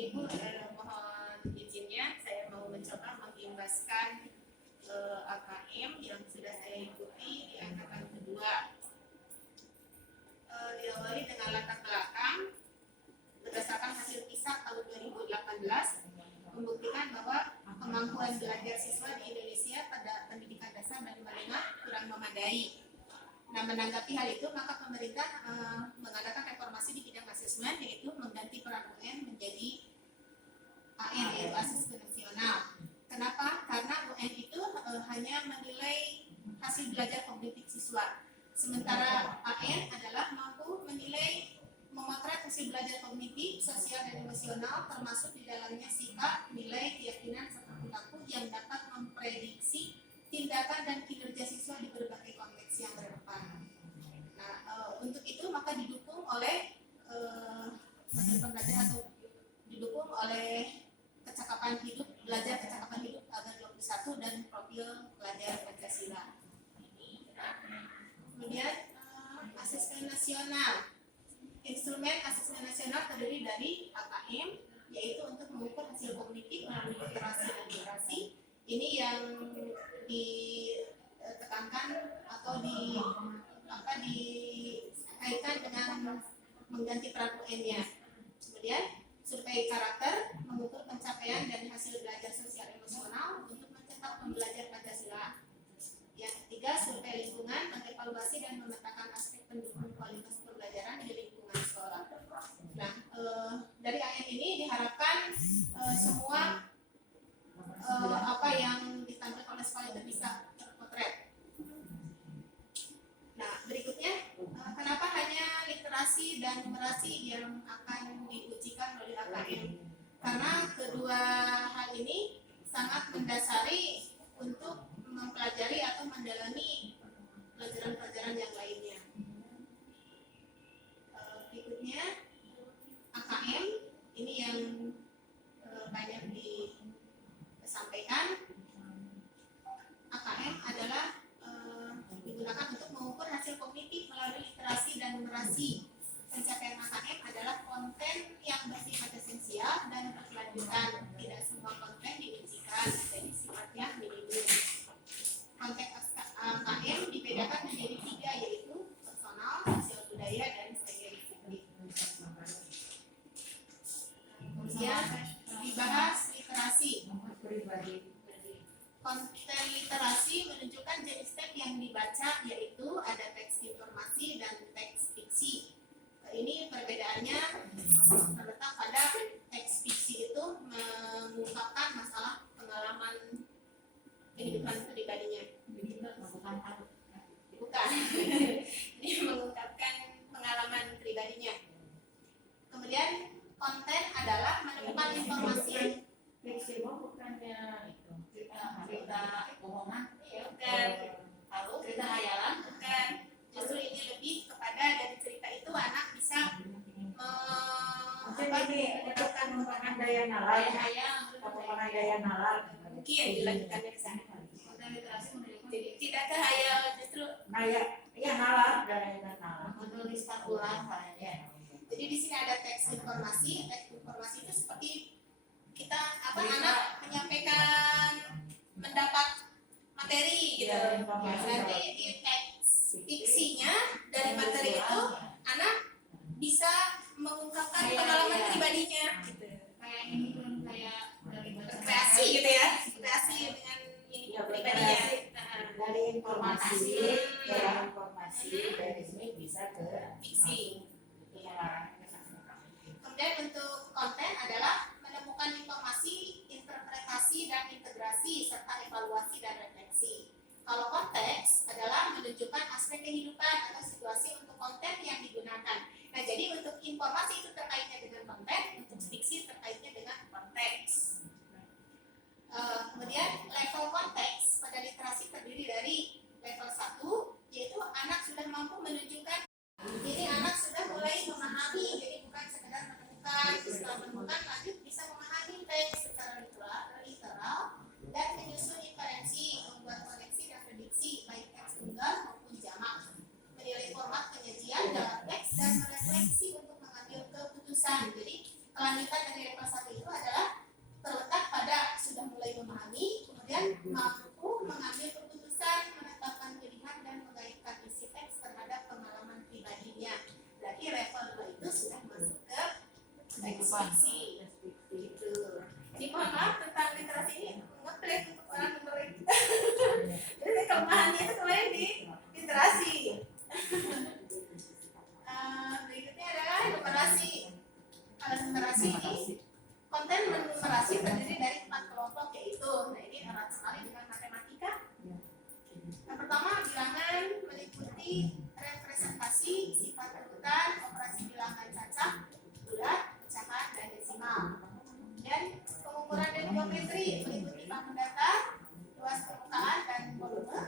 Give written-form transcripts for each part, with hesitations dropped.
Ibu, mohon izinnya saya mau mencoba mengimbaskan AKM yang sudah saya ikuti di angkatan kedua. Diawali dengan latar belakang berdasarkan hasil PISA tahun 2018 membuktikan bahwa kemampuan belajar siswa di Indonesia pada pendidikan dasar dan menengah kurang memadai. Nah, menanggapi hal itu, maka pemerintah mengadakan reformasi di bidang asesmen, yaitu mengganti peran UN menjadi AN, yaitu asesmen nasional. Kenapa? Karena UN itu hanya menilai hasil belajar kognitif siswa, sementara AN adalah mampu menilai, memotret hasil belajar kognitif, sosial, dan emosional, termasuk di dalamnya sikap, nilai, keyakinan, serta perilaku yang dapat memprediksi tindakan dan kinerja siswa di berbagai konteks yang relevan. Nah, untuk itu maka didukung oleh materi pembelajaran atau didukung oleh kecakapan hidup, belajar kecakapan hidup agar 21 dan profil pelajar Pancasila. Kemudian asesmen nasional. Instrumen asesmen nasional terdiri dari AKM, yaitu untuk mengukur hasil kognitif melalui literasi dan numerasi. Ini yang ditekankan atau dikaitkan dengan mengganti peran UN-nya. Kemudian survei karakter mengukur pencapaian dan hasil belajar sosial emosional untuk mencetak pembelajar Pancasila. Yang ketiga, survei lingkungan mengevaluasi dan memetakan aspek pendukung kualitas pembelajaran di lingkungan sekolah. Nah, dari AN ini diharapkan semua apa yang ditampilkan oleh sekolah itu bisa terpotret. Nah, berikutnya, kenapa hanya literasi dan numerasi yang akan diujikan oleh AKM? Karena kedua hal ini sangat mendasari untuk mempelajari atau mendalami pelajaran-pelajaran yang lainnya. Berikutnya, AKM ini yang banyak disampaikan. AKM adalah digunakan untuk mengukur hasil kognitif melalui literasi dan numerasi. Pencapaian AKM adalah konten yang bersifat esensial dan berkelanjutan. Tidak semua konten diujikan, jadi sifatnya minimum. Konteks AKM dibedakan menjadi 3, yaitu personal, sosial budaya, dan saintifik. Kemudian dibahas literasi. Konten literasi menunjukkan jenis teks yang dibaca, yaitu ada teks informasi dan teks fiksi. Ini perbedaannya terletak pada teks fiksi itu mengungkapkan masalah pengalaman kehidupan pribadinya. Bukan. Ini mengungkapkan pengalaman pribadinya. Kemudian konten adalah menemukan informasi. Fiksi bukannya itu cerita bohongan, Bukan. lalu cerita hayalan, Bukan. Justru ini lebih kepada dari cerita itu anak bisa menemukan menggunakan daya nalar, menggunakan daya nalar. Mungkin dilanjutkannya ke sana. Jadi tidak ke hayal, justru nalar daya nalar. menuliskan ulang halnya. Jadi di sini ada teks informasi. Teks informasi itu seperti kita anak menyampaikan mendapat materi gitu. Nanti di teks fiksinya dari materi itu anak bisa mengungkapkan pengalaman pribadinya gitu. Kayak ini kan kayak kreasi gitu ya. Kreasi dengan ini pribadinya. Dari informasi dari sini bisa ke Fiksi. Kemudian untuk konten adalah menemukan informasi, interpretasi, dan integrasi, serta evaluasi dan refleksi. Kalau konteks adalah menunjukkan aspek kehidupan atau situasi untuk konten yang digunakan. Nah, jadi untuk informasi itu terkaitnya dengan konten, untuk fiksi terkaitnya dengan konteks. Kemudian level konteks pada literasi terdiri dari level 1, yaitu anak sudah mampu menunjukkan. Jadi anak sudah mulai memahami, jadi bukan sekedar menemukan, setelah menemukan lanjut bisa memahami teks secara literal dan menyusun inferensi, membuat koneksi dan prediksi baik teks tunggal maupun jamak, menilai format penyajian dalam teks dan merefleksi untuk mengambil keputusan kelanjutan dari level 1 itu adalah terletak pada sudah mulai memahami, kemudian mampu mengambil keputusan, menetapkan pilihan dan mengaitkan isi teks terhadap pengalaman pribadinya. Berarti level 2 itu sudah masuk ke teks fiksi. Gitu. Jadi mohon maaf tentang literasi ini ngeplay untuk orang menulis. Jadi kelemahannya itu kemarin di literasi. Berikutnya adalah numerasi. Kalau numerasi ini konten numerasi terdiri dari 4 kelompok, yaitu, nah ini erat sekali dengan matematika. Yang pertama, bilangan meliputi representasi, sifat urutan, operasi bilangan cacak, bulat, pecahan, dan desimal. Dan pengukuran dan geometri meliputi bangun data, luas permukaan, dan volume.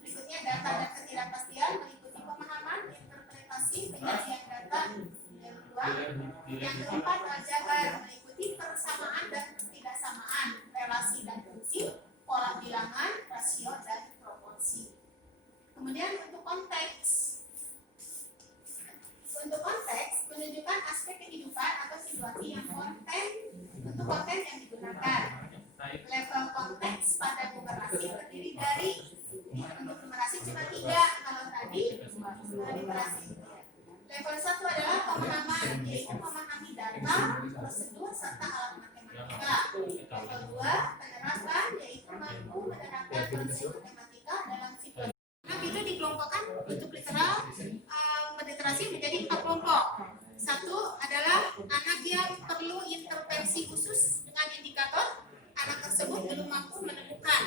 Berikutnya data dan ketidakpastian meliputi pemahaman, interpretasi, penyajian data, yang kedua. Yang keempat, aljabar meliputi persamaan dan ketidaksamaan, relasi dan fungsi, pola bilangan, rasio, dan proporsi. Kemudian untuk konteks. Untuk konteks, menunjukkan aspek kehidupan atau situasi yang untuk konten yang digunakan. Level konteks pada numerasi terdiri dari, untuk numerasi cuma 3, kalau tadi literasi. Level 1 adalah pemahaman, yaitu memahami data, prosedur, serta alat matematika. Level 2, penerapan, yaitu mampu menerapkan konsep matematika dalam situasi. Nah, itu dikelompokkan untuk literasi menjadi 4 kelompok. Satu adalah anak yang perlu intervensi khusus dengan indikator. Anak tersebut belum mampu menemukan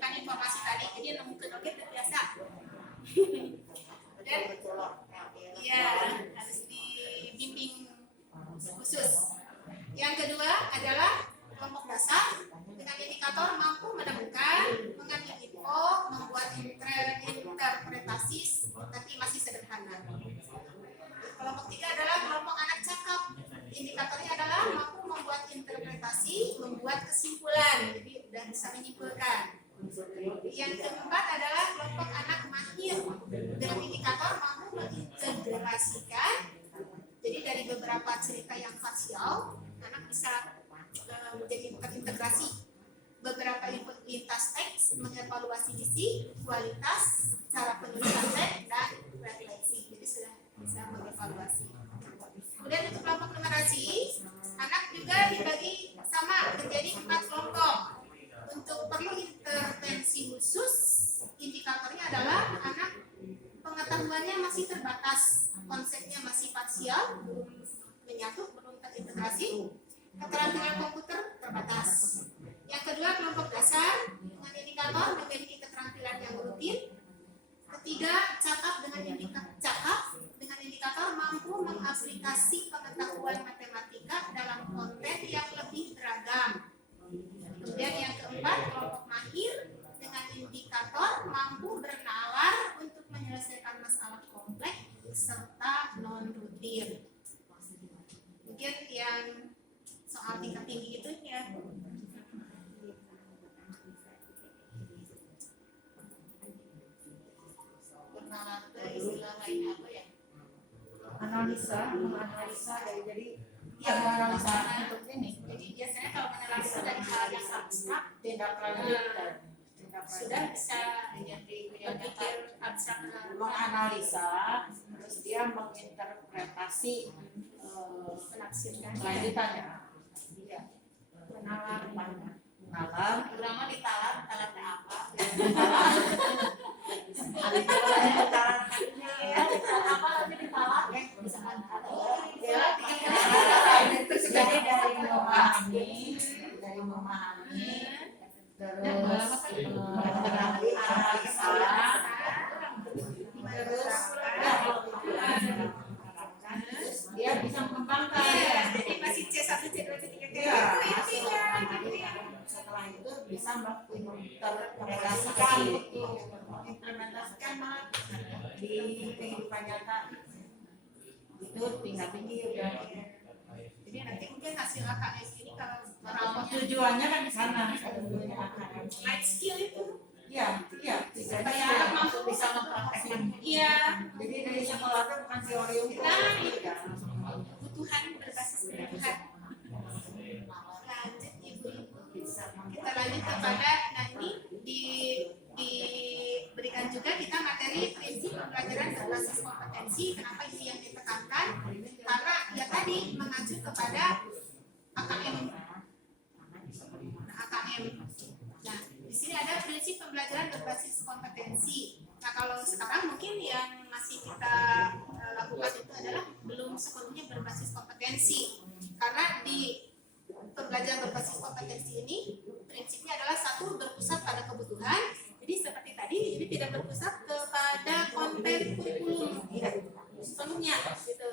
informasi tadi, jadi menemukan oke terbiasa. Dan ya harus dibimbing khusus. Yang kedua adalah kelompok dasar dengan indikator mampu menemukan, mengambil info, membuat interpretasi, tapi masih sederhana. Kelompok 3 adalah kelompok anak cakap. Indikatornya adalah mampu membuat interpretasi, membuat kesimpulan, jadi sudah bisa menyimpulkan. Yang keempat adalah kelompok anak mahir dengan indikator mampu mengintegrasikan. Jadi dari beberapa cerita yang parsial, anak bisa menjadi terintegrasi. Beberapa input lintas teks, mengevaluasi isi, kualitas, cara penulisan teks, dan refleksi. Jadi sudah bisa mengevaluasi. Kemudian untuk kelompok numerasi, anak juga dibagi sama menjadi 4 kelompok. Untuk perlu intervensi khusus, indikatornya adalah anak pengetahuannya masih terbatas, konsepnya masih parsial, belum menyatu, belum terintegrasi, keterampilan komputer terbatas. Yang kedua, kelompok dasar dengan indikator memiliki keterampilan yang rutin. Ketiga, cakap dengan indikator mampu mengaplikasi pengetahuan matematika dalam konten yang lebih beragam. Kemudian yang keempat, kelompok mahir dengan indikator mampu bernalar untuk menyelesaikan masalah kompleks serta non-rutin. Mungkin yang soal tingkat tinggi itu ya. Bernalar ke istilah lain apa ya? menganalisa jadi Ya, menganalisa untuk ini. Jadi biasanya kalau menganalisa dari hal yang abstrak, tindak lanjut sudah bisa berpikir abstrak, menganalisa, terus dia menginterpretasi menafsirkan lanjutannya. Iya. Nalar Urang ditalar apa? Apa lagi ditalar? Misalkan jadi dari memahami terus analisa, terus dia bisa mengembangkan. Jadi masih C1, C2, C3, Iya. itu intinya. Setelah itu bisa menginterpretasikan, mengimplementasikan di kehidupan nyata. Itu tingkat tinggi udah. Jadi nanti mungkin hasil AKS ini kalau Tujuannya kan di sana. life skill itu, Iya. supaya anak mampu bisa mempraktekkan. Iya. Jadi dari sekolah itu bukan teori Nah, kebutuhan berbasis tadi mengacu kepada AKM. AKM. Nah, di sini ada prinsip pembelajaran berbasis kompetensi. Nah, kalau sekarang mungkin yang masih kita lakukan itu adalah belum sepenuhnya berbasis kompetensi. Karena di pembelajaran berbasis kompetensi ini prinsipnya adalah satu, berpusat pada kebutuhan. Jadi seperti tadi, ini tidak berpusat kepada konten kurikulum, tidak sepenuhnya gitu.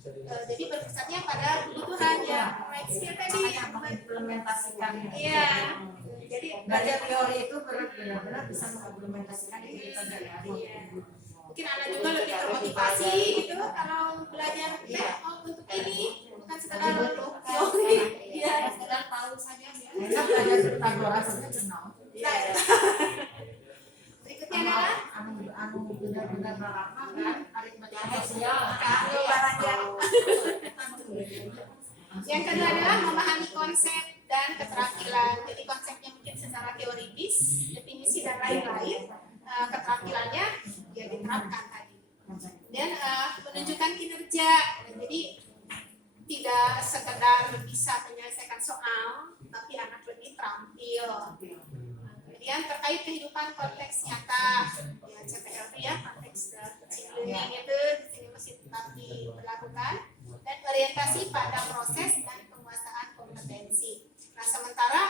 Jadi berpusatnya pada kebutuhan ya, next ya tadi Implementasikan. iya. Jadi Belajar teori itu benar-benar bisa mengimplementasikan di kehidupan sehari-hari. iya. Mungkin Anda juga lebih termotivasi gitu kalau belajar untuk ini bukan sekedar untuk teori, ya sekedar tahu saja ya. Enak belajar Pythagoras saja kenal. Berikutnya adalah Anu benar-benar neraka kan aritmatika kalau sosial. belajar. Yang kedua adalah memahami konsep dan keterampilan. Jadi konsepnya mungkin secara teoritis, definisi dan lain-lain. Keterampilannya ya diterapkan tadi. Dan menunjukkan kinerja. Jadi tidak sekedar bisa menyelesaikan soal, tapi anak lebih terampil. Kemudian terkait kehidupan konteks nyata, ya CPLT ya, konteks learning itu di sini masih tetap diberlakukan. Dan orientasi pada proses dan penguasaan kompetensi. Nah, sementara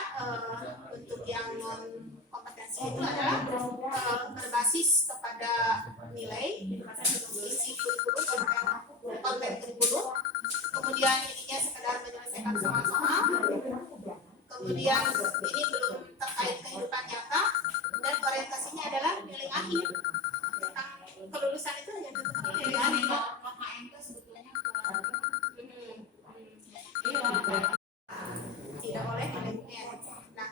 untuk yang non kompetensi itu adalah berbasis kepada nilai, isi kurikulum, konten kurikulum. Kemudian ininya sekedar menyelesaikan soal-soal. Kemudian ini belum terkait kehidupan nyata. Dan orientasinya adalah nilai akhir. Tentang kelulusan itu hanya tentang nilai akhir. Tidak boleh nilai UN. Nah,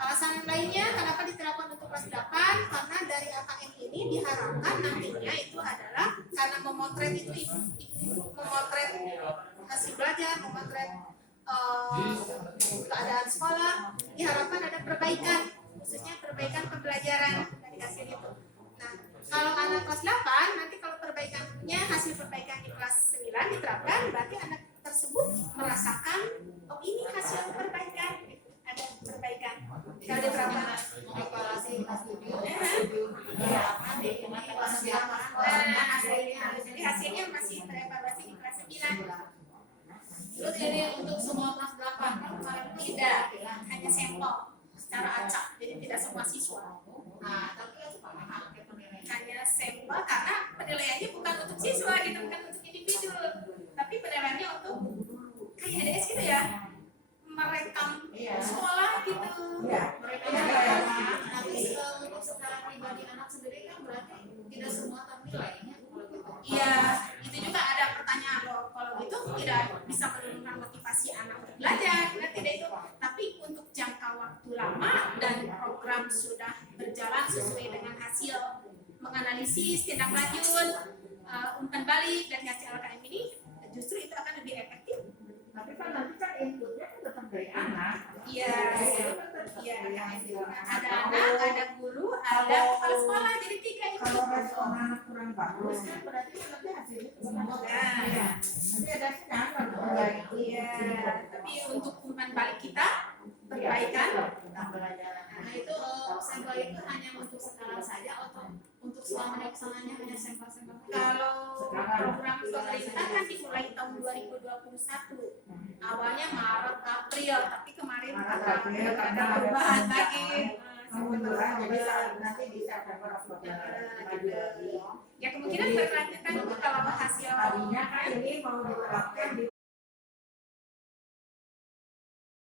alasan lainnya kenapa diterapkan untuk kelas 8? Karena dari AKM ini diharapkan nantinya itu adalah karena memotret itu memotret hasil belajar, memotret keadaan sekolah, diharapkan ada perbaikan, khususnya perbaikan pembelajaran dari hasil itu. Nah, kalau anak kelas 8 nanti kalau perbaikannya hasil perbaikan di kelas 9 diterapkan, berarti anak tersebut merasakan oh ini hasil perbaikan, ada perbaikan. Kalau diterapkan evaluasi kelas 7 jadi hasilnya masih terevaluasi di kelas 9. Terus ini untuk semua kelas 8 tidak, hanya sampel secara acak, jadi tidak semua siswa. Nah, tapi hanya sampel karena penilaiannya bukan untuk siswa gitu, bukan untuk individu, tapi penilaiannya untuk kayak DS gitu ya, merekam sekolah gitu. Tapi untuk secara pribadi anak sendiri kan berarti tidak semua ternilainya. Iya, itu juga ada pertanyaan loh. Kalau itu tidak bisa menurunkan motivasi anak untuk belajar, nah, tidak itu. Tapi untuk jangka waktu lama dan program sudah berjalan sesuai dengan hasil menganalisis tindak lanjut, umpan balik dari hasil LKM ini, justru itu akan lebih efektif. Tapi kan nanti kan inputnya kan tetap dari anak. Iya, iya, ada anak, ada guru, ada kepala sekolah, jadi 3 itu. Kalau respon anak kurang bagus kan berarti nanti hasilnya kurang bagus. Nah, Nanti ada standar dong. iya, tapi untuk umpan balik kita perbaikan. Nah itu sampel itu hanya untuk sekarang saja atau untuk selama pelaksananya hanya sampel-sampel? Kalau program pemerintah kan dimulai tahun 2021, awalnya Maret April, tapi kemarin ada perubahan lagi. Kemunduran jadi saat nanti bisa ada Ya kemungkinan berlanjutan untuk kalau hasil tadinya kan ini mau diterapkan di